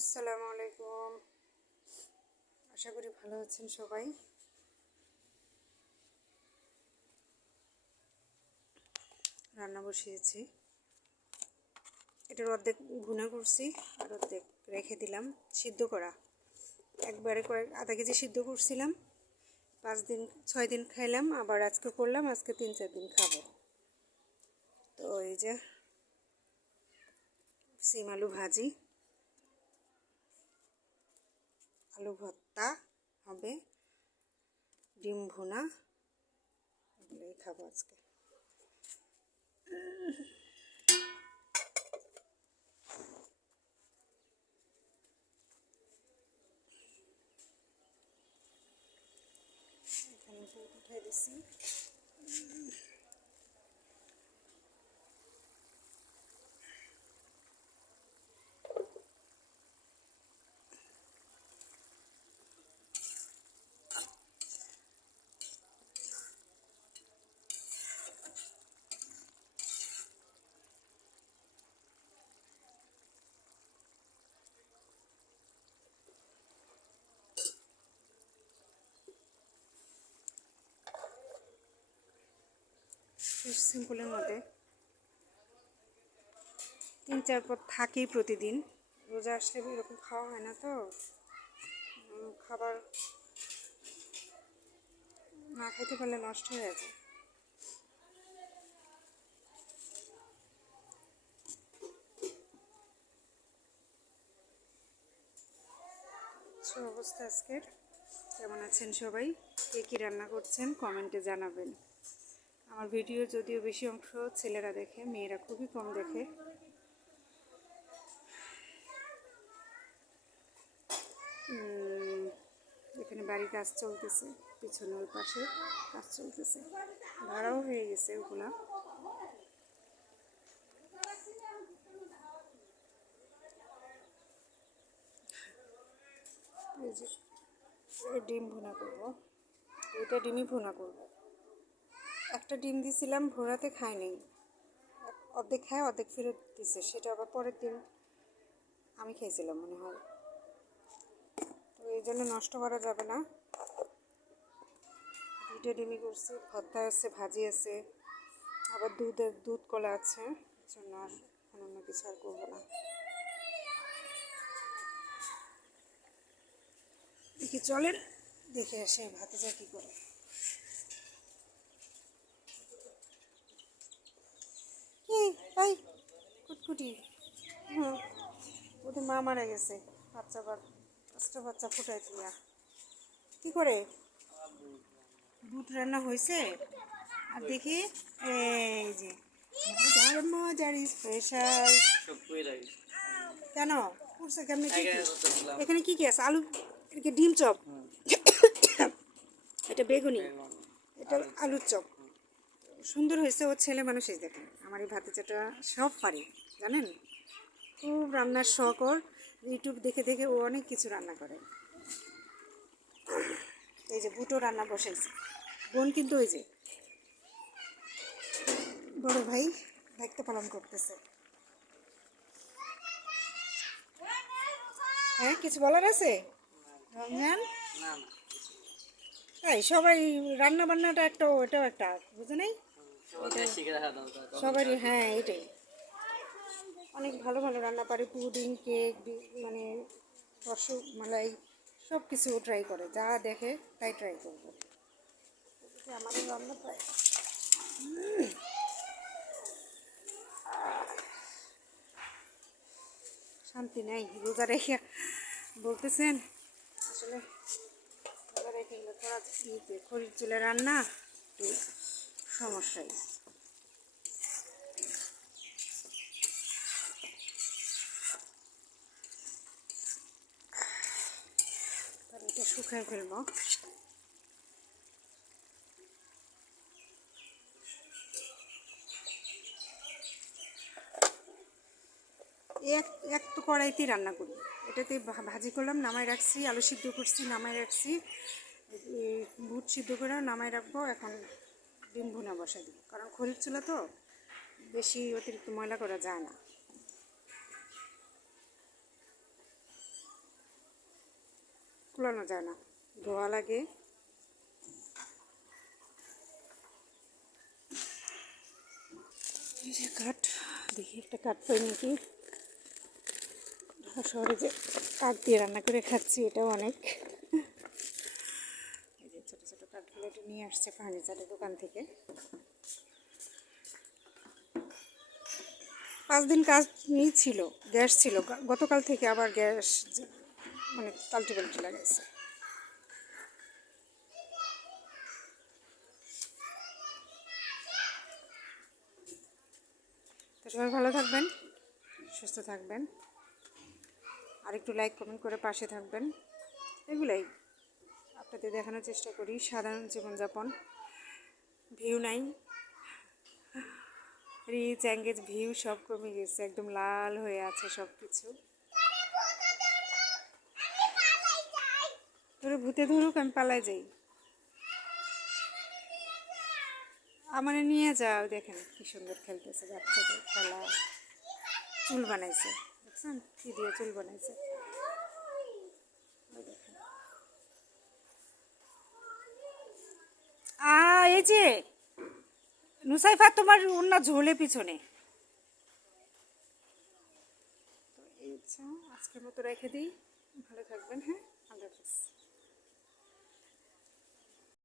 আসসালামু আলাইকুম। আশা করি ভালো আছেন সবাই। রান্না বসিয়েছি, এটার অর্ধেক ভুনা করছি আর অর্ধেক রেখে দিলাম সিদ্ধ করা। একবারে আধা কেজি সিদ্ধ করছিলাম, 5 দিন 6 দিন খাইলাম, আবার আজকে করলাম, আজকে 3-4 দিন খাবো। তো এই যে সিম আলু ভাজি, আলু ভর্তা হবে, ডিম ভুনা, এগুলোই খাবো আজকে। এখানে উঠাই দিছি। সিম্পলের মধ্যে 3-4 পদ থাকেই প্রতিদিন। রোজা আসলে এরকম খাওয়া হয় না, তো খাবার না খেতে পারলে নষ্ট হয়ে যায়। অবস্থা আজকের। কেমন আছেন সবাই? কে কী রান্না করছেন কমেন্টে জানাবেন। আমার ভিডিও যদিও বেশি অংশ ছেলেরা দেখে, মেয়েরা খুবই কম দেখে। এখানে বাড়ির কাজ চলতেছে, পিছনে ওই পাশে কাজ চলতেছে, ভাড়াও হয়ে গেছে ওগুলা। এই যে ডিম ভুনা করবো, দুইটা ডিমই ভুনা করবো। একটা ডিম দিছিলাম, ভোরাতে খায়নি, অর্ধেক খায় অর্ধেক ফেরত দিছে, সেটা আবার পরের দিন আমি খেয়েছিলাম মনে হয়। তো এই জন্য নষ্ট করা যাবে না। দুইটা ডিমই করছি, ভর্তা আছে, ভাজি আছে, আবার দুধ কলা আছে, জন্য আর অন্য কিছু আর করবো না। দেখি চলেন দেখে আসে ভাতিজা কি করে। কি তাই কুটকুটি? ওদের মা মারা গেছে, পাঁচটা বাচ্চা ফুটাই দিয়া। কি করে দুধ রান্না হয়েছে? আর দেখি এই যে মজার স্পেশাল। কেন করছে কেমনি? এখানে কি কি আছে? আলু, এটা ডিম চপ, এটা বেগুনি, এটা আলুর চপ। সুন্দর হয়েছে। ও ছেলে মানুষই দেখেন, আমার এই ভাতিজাটা সব পারে জানেন, খুব রান্নার শখ ওর। ইউটিউব দেখে দেখে ও অনেক কিছু রান্না করে। এই যে বুটো রান্না বসাইছে, বোন কিন্তু ওই যে বড় ভাই দায়িত্ব পালন করতেছে। হ্যাঁ, কিছু বলার আছে রমজান? তাই সবাই রান্না বান্নাটা একটা, ওটাও একটা, বুঝে নাই সবারই। হ্যাঁ, এটাই অনেক ভালো ভালো রান্না পারে, পুডিং, কেক, মানে রসমালাই, সব কিছু ট্রাই করে, যা দেখে তাই ট্রাই করবো। আমাদের রান্না প্রায় শান্তি নেই। রোজা রেখে বলতেছেন, আসলে রোজা রেখে থোড়া খরির চুলে রান্না একটু সমস্যাই। এটা শুকায় ফেলবো। এক তো কড়াইতেই রান্না করি, এটাতে ভাজি করলাম, নামাই রাখছি, আলু সিদ্ধ করছি, নামাই রাখছি, বুট সিদ্ধ করে নামাই রাখবো। এখন ডিম ভুনা বসাই দিব, কারণ খরির চুলা তো বেশি অতিরিক্ত ময়লা করা যায় না। খোলানো যায় না, ধোয়া লাগে। এই যে কাঠ, দেখি একটা কাঠ পাই নাকি। ঢাকা শহরে যে কাঠ দিয়ে রান্না করে খাচ্ছি, এটাও অনেক। এই যে ছোটো ছোটো কাঠগুলো একটু নিয়ে আসছে ফার্নিচারের দোকান থেকে। 5 দিন কাজ নিয়েছিল, গ্যাস ছিল, গতকাল থেকে আবার গ্যাস মানে পাল্টে পাল্টে লাগাইছে। তো সবাই ভালো থাকবেন, সুস্থ থাকবেন, আর একটু লাইক কমেন্ট করে পাশে থাকবেন। এগুলাই আপনাদের দেখানোর চেষ্টা করি, সাধারণ জীবনযাপন। ভিউ নাই, রিচ এঙ্গেজ ভিউ সব কমে গেছে, একদম লাল হয়ে আছে সব কিছু। তোরে ভূতে ধরুক, আমি পালাই যাই। আমার নিয়ে যাও, দেখেন কি সুন্দর খেলতেছে, বাচ্চাদের খেলা। চুল বানাইছে, দেখছেন কি দিয়ে চুল বানাইছে। এই যে নুসাইফা, তোমার ওন্না ঝোলে পিছনে। তো এই আজকের মতো রেখে দিই, ভালো থাকবেন। হ্যাঁ, আল্লাহ হাফিজ।